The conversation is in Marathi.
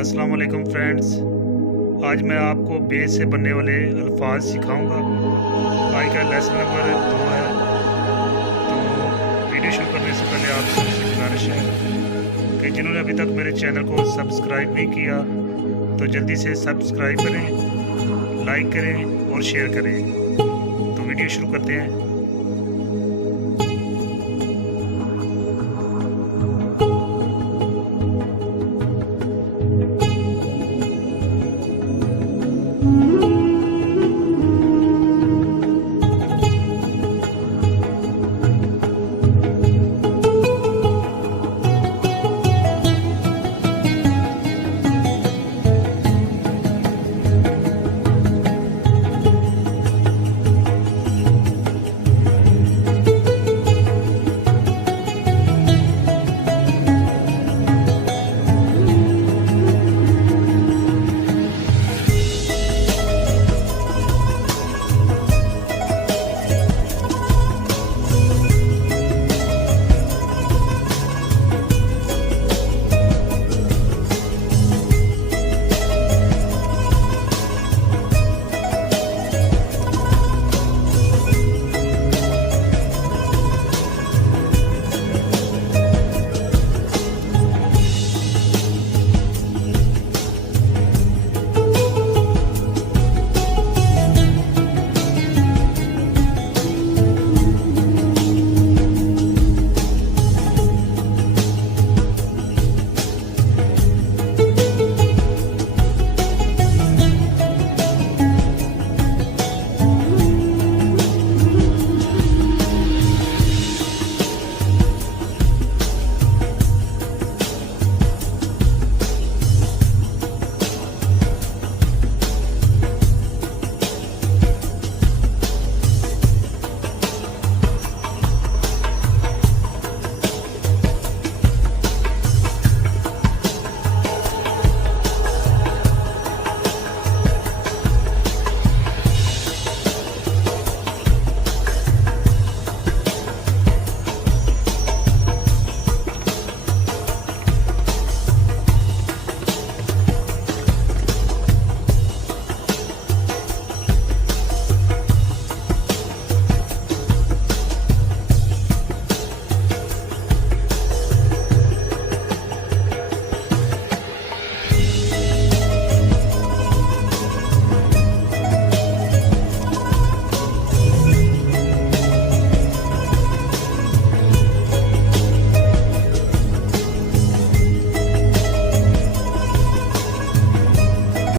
अस्सलाम वालेकुम फ्रेंड्स, आज मैं आपको बेस से बनने वाले अल्फाज सिखाऊंगा। आज का लेसन नंबर 2 है। तो वीडियो शुरू करने से पहले आप सबसे गुजारिश है कि जिन्होंने अभी तक मेरे चैनल को सब्सक्राइब नहीं किया तो जल्दी से सब्सक्राइब करें, लाइक करें और शेयर करें। तो वीडियो शुरू करते हैं।